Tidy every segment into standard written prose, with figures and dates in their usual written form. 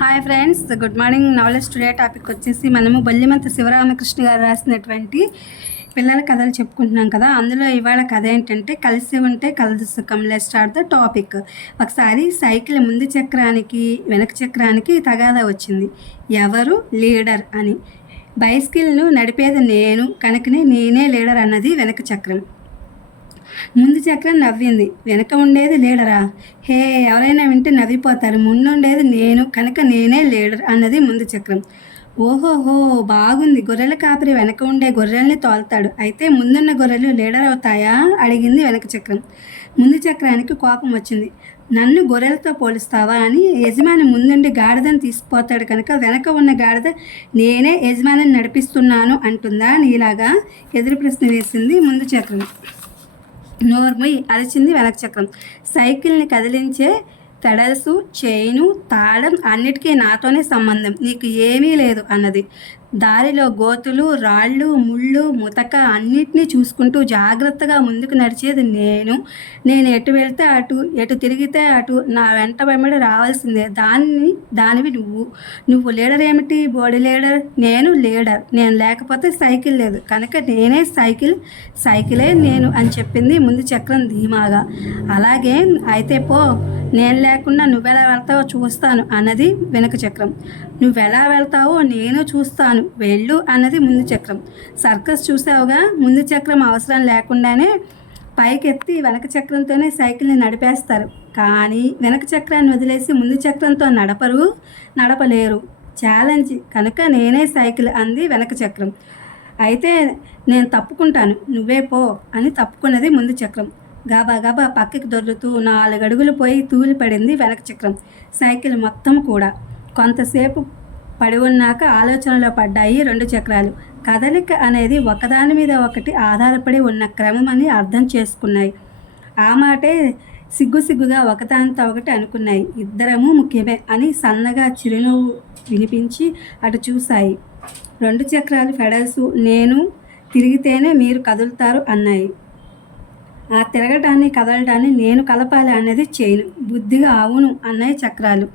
Hi friends, good morning. నవలెస్ today topic వచ్చేసి మనము బల్లిమంత శివరామకృష్ణ గారు రాసినటువంటి పిల్లల కథలు చెప్పుకుంటున్నాం కదా. అందులో ఇవాళ కథ ఏంటంటే కలిసి ఉంటే కలదు సుఖం. Let's start the topic. ఒకసారి సైకిల్ ముందు చక్రానికి వెనక చక్రానికి తగాదా వచ్చింది. ఎవరు లీడర్ అని. బైసికిల్ను నడిపేది నేను కనుకనే నేనే లీడర్ అన్నది వెనక చక్రం. ముందు చక్రం నవ్వింది. వెనక ఉండేది లీడరా? హే, ఎవరైనా వింటే నవ్విపోతారు. ముందుండేది నేను కనుక నేనే లీడర్ అన్నది ముందు చక్రం. ఓహోహో, బాగుంది. గొర్రెల కాపరి వెనక ఉండే గొర్రెల్ని తోలుతాడు. అయితే ముందున్న గొర్రెలు లీడర్ అవుతాయా అడిగింది వెనక చక్రం. ముందు చక్రానికి కోపం వచ్చింది. నన్ను గొర్రెలతో పోలుస్తావా అని. యజమాని ముందుండి గాడిదని తీసుకుపోతాడు కనుక వెనక ఉన్న గాడిద నేనే యజమానిని నడిపిస్తున్నాను అంటుందా నీలాగా? ఎదురు ప్రశ్న వేసింది ముందు చక్రం. నోర్ముయ్ అరిచింది వెనక చక్రం. సైకిల్ని కదిలించే పెడల్సు, చైను, తాళం అన్నిటికీ నాతోనే సంబంధం, నీకు ఏమీ లేదు అన్నది. దారిలో గోతులు, రాళ్ళు, ముళ్ళు, ముతక అన్నిటినీ చూసుకుంటూ జాగ్రత్తగా ముందుకు నడిచేది నేను ఎటు వెళ్తే అటు, ఎటు తిరిగితే అటు నా వెంట వెంబడి రావాల్సిందే. దానివి నువ్వు లీడర్ ఏమిటి? Body leader. నేను లీడర్. నేను లేకపోతే సైకిల్ లేదు కనుక నేనే సైకిలే నేను అని చెప్పింది ముందు చక్రం ధీమాగా. అలాగే అయితే పో, నేను లేకుండా నువ్వెలా వెళ్తావో చూస్తాను అన్నది వెనక చక్రం. నువ్వెలా వెళ్తావో నేను చూస్తాను, వెళ్ళు అన్నది ముందు చక్రం. సర్కస్ చూసావుగా, ముందు చక్రం అవసరం లేకుండానే పైకెత్తి వెనక చక్రంతోనే సైకిల్ని నడిపేస్తారు. కానీ వెనక చక్రాన్ని వదిలేసి ముందు చక్రంతో నడపలేరు. ఛాలెంజ్ కనుక నేనే సైకిల్ అంది వెనక చక్రం. అయితే నేను తప్పుకుంటాను, నువ్వే పో అని తప్పుకున్నది ముందు చక్రం. గబా పక్కకి దొర్లుతూ 4 అడుగులు పోయి తూలి పడింది వెనక చక్రం. సైకిల్ మొత్తం కూడా. కొంతసేపు పడి ఉన్నాక ఆలోచనలో పడ్డాయి 2 చక్రాలు. కదలిక అనేది ఒకదాని మీద ఒకటి ఆధారపడి ఉన్న క్రమం అని అర్థం చేసుకున్నాయి. ఆ మాటే సిగ్గుగా ఒకదానితో ఒకటి అనుకున్నాయి. ఇద్దరము ముఖ్యమే అని సన్నగా చిరునవ్వు వినిపించి అటు చూశాయి. 2 చక్రాలు ఫెడల్సు, నేను తిరిగితేనే మీరు కదులుతారు అన్నాయి. ఆ తిరగటాన్ని కదలటాన్ని నేను కలపాలి అన్నది చైను. బుద్ధిగా అవును అన్నాయి చక్రాలు.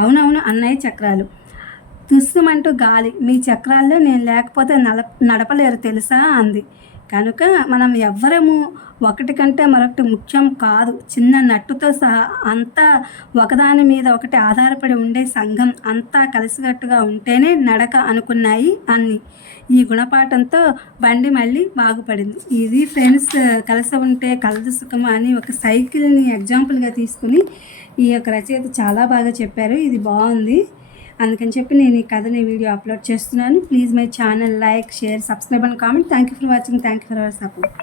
అవునవును అన్నాయి చక్రాలు. తుస్సుమంటూ గాలి. మీ చక్రాల్లో నేను లేకపోతే నడపలేరు తెలుసా అంది. కనుక మనం ఎవ్వరము ఒకటి కంటే మరొకటి ముఖ్యం కాదు. చిన్న నట్టుతో సహా అంతా ఒకదాని మీద ఒకటి ఆధారపడి ఉండే సంఘం అంతా కలిసికట్టుగా ఉంటేనే నడక అనుకున్నాయి అన్ని. ఈ గుణపాఠంతో బండి మళ్ళీ బాగుపడింది. ఇది ఫ్రెండ్స్, కలిసి ఉంటే కలదు సుఖం అని ఒక సైకిల్ని ఎగ్జాంపుల్గా తీసుకుని ఈ యొక్క రచయిత చాలా బాగా చెప్పారు. ఇది బాగుంది. అందుకని చెప్పి నేను ఈ కథని వీడియో అప్లోడ్ చేస్తున్నాను. Please my channel like, share, subscribe and comment. Thank you for watching. Thank you for our support.